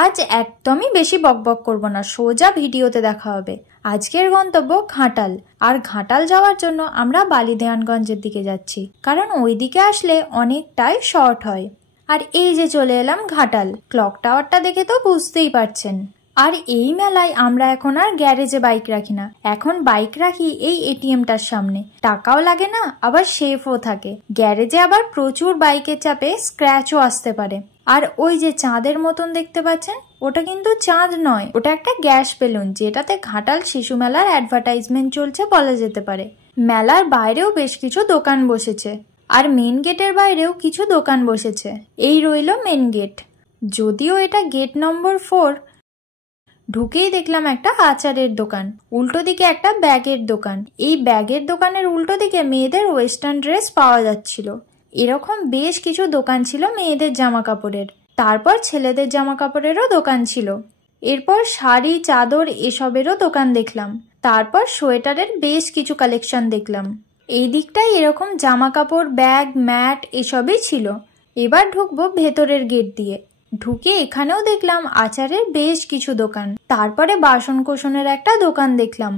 আজ একদমই বেশি বকবক করব না, সোজা ভিডিওতে দেখা হবে। আজকের গন্তব্য ঘাটাল, আর ঘাটাল যাওয়ার জন্য আমরা বালিদেয়ানগঞ্জের দিকে যাচ্ছি, কারণ ওই দিকে আসলে অনেকটাই শর্ট হয়। আর এই যে চলে এলাম ঘাটাল, ক্লক টাওয়ারটা দেখে তো বুঝতেই পারছেন। আর এই মেলায় আমরা এখন আর গ্যারেজে বাইক রাখি না, এখন বাইক রাখি এই এটিএমটার সামনে। টাকাও লাগে না, আবার সেফও থাকে। গ্যারেজে আবার প্রচুর বাইকের চাপে স্ক্র্যাচও আসতে পারে। আর ওই যে চাঁদের মতন দেখতে পাচ্ছেন, ওটা কিন্তু চাঁদ নয়, ওটা একটা গ্যাস বেলুন, যেটাতে ঘাটাল শিশু মেলার অ্যাডভার্টাইজমেন্ট চলছে বলা যেতে পারে। মেলার বাইরেও বেশ কিছু দোকান বসেছে, আর মেন গেটের বাইরেও কিছু দোকান বসেছে। এই রইল মেন গেট, যদিও এটা গেট নম্বর 4। ঢুকেই দেখলাম একটা আচারের দোকান, উল্টো দিকে একটা ব্যাগের দোকান। এই ব্যাগের দোকানের উল্টো দিকে মেয়েদের ওয়েস্টার্ন ড্রেস পাওয়া যাচ্ছিল। এরকম বেশ কিছু দোকান ছিল মেয়েদের জামা কাপড়ের, তারপর ছেলেদের জামা কাপড়েরও দোকান ছিল। এরপর শাড়ি, চাদর এসবেরও দোকান দেখলাম। তারপর সোয়েটারের বেশ কিছু কালেকশন দেখলাম। এই দিকটাই এরকম জামা কাপড়, ব্যাগ, ম্যাট এসবই ছিল। এবার ঢুকবো ভেতরের গেট দিয়ে। ঢুকে এখানেও দেখলাম আচারের বেশ কিছু দোকান। তারপরে বাসন কোসনের একটা দোকান দেখলাম।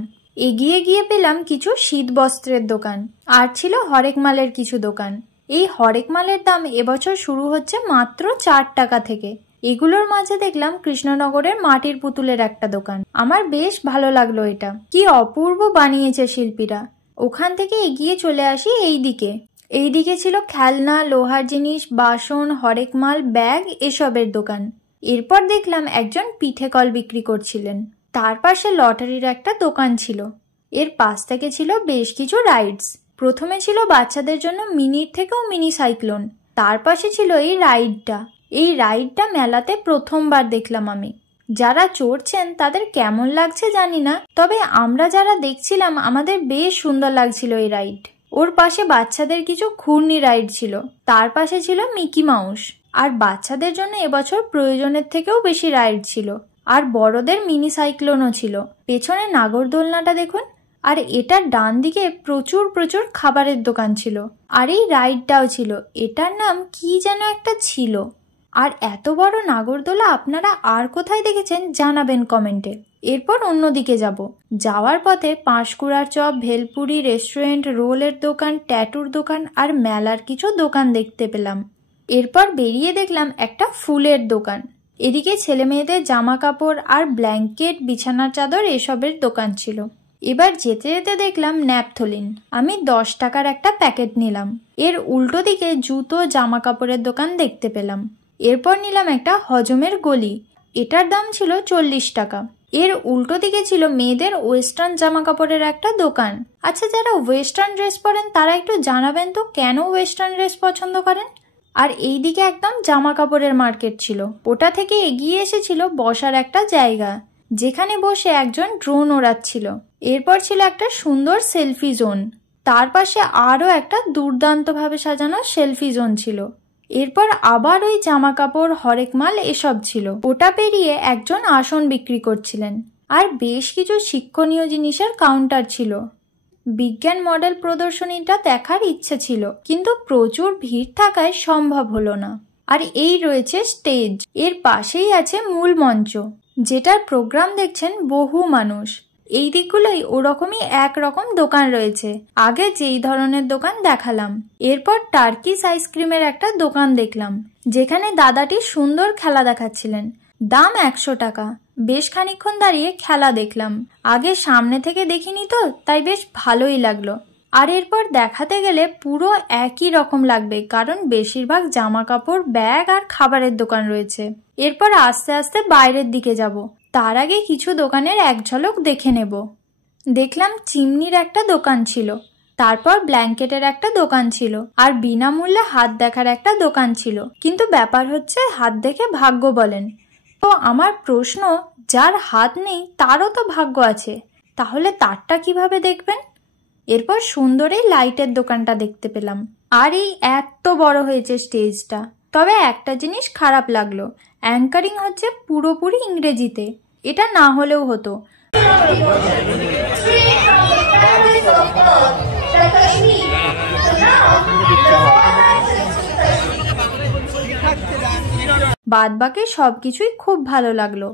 এগিয়ে গিয়ে পেলাম কিছু শীত বস্ত্রের দোকান, আর ছিল হরেক মালের কিছু দোকান। এই হরেক মালের দাম এবছর শুরু হচ্ছে মাত্র 4 টাকা থেকে। এগুলোর মাঝে দেখলাম কৃষ্ণনগরের মাটির পুতুলের একটা দোকান। আমার বেশ ভালো লাগলো, এটা কি অপূর্ব বানিয়েছে শিল্পীরা। ওখান থেকে এগিয়ে চলে আসি এইদিকে ছিল খেলনা, লোহার জিনিস, বাসন, হরেক মাল, ব্যাগ এসবের দোকান। এরপর দেখলাম একজন পিঠে কল বিক্রি করছিলেন। তার পাশে লটারির একটা দোকান ছিল। এর পাশ থেকে ছিল বেশ কিছু রাইডস। প্রথমে ছিল বাচ্চাদের জন্য মিনির থেকেও মিনি সাইক্লোন। তার পাশে ছিল এই রাইডটা মেলাতে প্রথমবার দেখলাম আমি। যারা চড়ছেন তাদের কেমন লাগছে জানি না, তবে আমরা যারা দেখছিলাম আমাদের বেশ সুন্দর লাগছিল এই রাইড। ওর পাশে বাচ্চাদের কিছু ঘূর্ণি রাইড ছিল। তার পাশে ছিল মিকি মাউস। আর বাচ্চাদের জন্য এবছর প্রয়োজনের থেকেও বেশি রাইড ছিল। আর বড়দের মিনি সাইক্লোনও ছিল। পেছনে নাগরদোলনাটা দেখুন। আর এটার ডান দিকে প্রচুর খাবারের দোকান ছিল। আর এই রাইডটাও ছিল, এটার নাম কি যেন একটা ছিল। আর এত বড় নাগরদোলা আপনারা আর কোথায় দেখেছেন জানাবেন কমেন্টে। এরপর অন্যদিকে যাওয়ার পথে পাঁশকুড়ার চপ, ভেলপুরি, রেস্টুরেন্ট, রোলের দোকান, ট্যাটুর দোকান আর মেলার কিছু দোকান দেখতে পেলাম। এরপর বেরিয়ে দেখলাম একটা ফুলের দোকান। এদিকে ছেলে মেয়েদের জামা কাপড় আর ব্ল্যাঙ্কেট, বিছানার চাদর এসবের দোকান ছিল। এবার যেতে যেতে দেখলাম ন্যাপথলিন। আমি 10 টাকার একটা প্যাকেট নিলাম। এর উল্টো দিকে জুতো, জামা কাপড়ের দোকান দেখতে পেলাম। এরপর নিলাম একটা হজমের গলি, এটার দাম ছিল 40 টাকা। এর উল্টো দিকে ছিল মেয়েদের ওয়েস্টার্ন জামা কাপড়ের একটা দোকান। আচ্ছা, যারা ওয়েস্টার্ন ড্রেস পরেন তারা একটু জানাবেন তো কেন ওয়েস্টার্ন ড্রেস পছন্দ করেন। আর এই দিকে একদম জামা কাপড়ের মার্কেট ছিল। ওটা থেকে এগিয়ে এসেছিল বসার একটা জায়গা, যেখানে বসে একজন ড্রোন ওড়াচ্ছিল। এরপর ছিল একটা সুন্দর সেলফি জোন। তার পাশে আরও একটা দুর্দান্তভাবে সাজানো সেলফি জোন ছিল। এরপর আবার ওই জামা কাপড়, হরেক মাল এসব ছিল। ওটা পেরিয়ে একজন আসন বিক্রি করছিলেন। আর বেশ কিছু শিক্ষণীয় জিনিসের কাউন্টার ছিল। বিজ্ঞান মডেল প্রদর্শনীটা দেখার ইচ্ছে ছিল, কিন্তু প্রচুর ভিড় থাকায় সম্ভব হলো না। আর এই রয়েছে স্টেজ, এর পাশেই আছে মূল মঞ্চ, যেটার প্রোগ্রাম দেখছেন বহু মানুষ। এই দিকগুলোই ওরকমই একরকম দোকান রয়েছে, আগে যেই ধরনের দোকান দেখালাম। এরপর টার্কিশ আইসক্রিমের একটা দোকান দেখলাম, যেখানে দাদাটি সুন্দর খেলা দেখাচ্ছিলেন। দাম 100 টাকা। বেশ খানিকক্ষণ দাঁড়িয়ে খেলা দেখলাম। আগে সামনে থেকে দেখিনি তো, তাই বেশ ভালোই লাগলো। আর এরপর দেখাতে গেলে পুরো একই রকম লাগবে, কারণ বেশিরভাগ জামা কাপড়, ব্যাগ আর খাবারের দোকান রয়েছে। এরপর আস্তে আস্তে বাইরের দিকে যাব। তার আগে কিছু দোকানের এক ঝলক দেখে নেব। দেখলাম চিমনির একটা দোকান ছিল, তারপর ব্ল্যাঙ্কেটের একটা দোকান ছিল, আর বিনামূল্যে হাত দেখার একটা দোকান ছিল। কিন্তু ব্যাপার হচ্ছে হাত দেখে ভাগ্য বলেন। তো আমার প্রশ্ন, যার হাত নেই তারও তো ভাগ্য আছে, তাহলে তারটা কিভাবে দেখবেন? এরপর সুন্দর এই লাইটের দোকানটা দেখতে পেলাম। আর এই এত বড় হয়েছে স্টেজটা। তবে একটা জিনিস খারাপ লাগলো, অ্যাঙ্কারিং হচ্ছে পুরোপুরি ইংরেজিতে। এটা না হলেও হতো। বাদ বাকি সবকিছুই খুব ভালো লাগলো।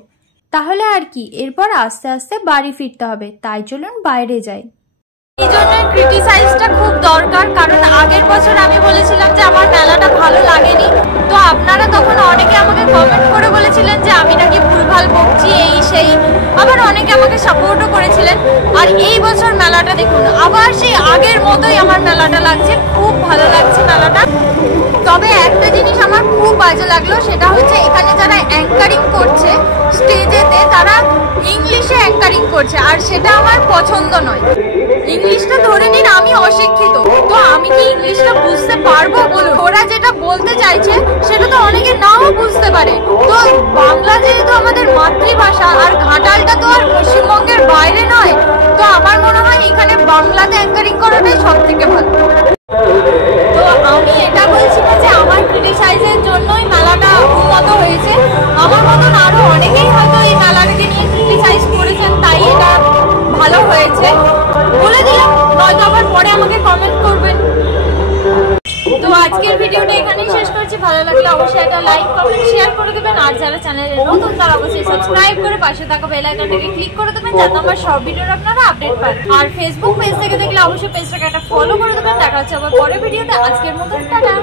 তাহলে আর কি, এরপর আস্তে আস্তে বাড়ি ফিরতে হবে, তাই চলুন বাইরে যাই। এই জন্য ক্রিটিসাইজটা খুব দরকার, কারণ আগের বছর আমি বলেছিলাম যে আমার মেলাটা ভালো লাগেনি, তো আপনারা তখন অনেকে আমাকে কমেন্ট করে বলেছিলেন যে আমি নাকি ভুলভাল বকছি এই সেই, আবার অনেকে আমাকে সাপোর্টও করেছিলেন। আর এই বছর মেলাটা দেখুন আবার সেই আগের মতোই আমার মেলাটা লাগছে, খুব ভালো লাগছে মেলাটা। তবে একটা জিনিস আমার খুব বাজে লাগলো, সেটা হচ্ছে এখানে যারা অ্যাঙ্কারিং করছে স্টেজেতে তারা ইংলিশে অ্যাঙ্কারিং করছে, আর সেটা আমার পছন্দ নয়। ইংলিশটা ধরে নিন আমি অশিক্ষিত, তো আমি কি ইংলিশটা বুঝতে পারবো বলুন? ওরা যেটা বলতে চাইছে সেটা তো অনেকে নাও বুঝতে পারে। তো বাংলা যেহেতু আমাদের মাতৃভাষা, আর ঘাটালটা তো আর পশ্চিমবঙ্গের বাইরে নয়, তো আমার মনে হয় এখানে বাংলাতে অ্যাঙ্কারিং করাটাই সব থেকে ভালো। তো আমি এটা বলছি না যে আমার ক্রিটিসাইজের জন্যই মেলাটা উন্নত হয়েছে, আমার মতন আরো অনেকেই হয়তো এই মেলাটাকে নিয়ে ক্রিটিসাইজ করেছেন, তাই এটা ভালো হয়েছে বলে দিলাম, নয়তো আবার পরে আমাকে কমেন্ট করবেন। তো আজকের ভিডিওটা এখানেই শেষ করছি। ভালো লাগলে অবশ্যই একটা লাইক কমেন্ট শেয়ার করে দেবেন, আর যারা চ্যানেলে নতুন তারা অবশ্যই সাবস্ক্রাইব করে পাশে থাকা বেল আইকনটাকে ক্লিক করে দেবেন, যাতে আমার সব ভিডিওর আপনারা আপডেট পান। আর ফেসবুক পেজ থেকে দেখলে অবশ্যই পেজটাকে একটা ফলো করে দেবেন। দেখা হচ্ছে আবার পরের ভিডিওতে। আজকের মতো টাটা।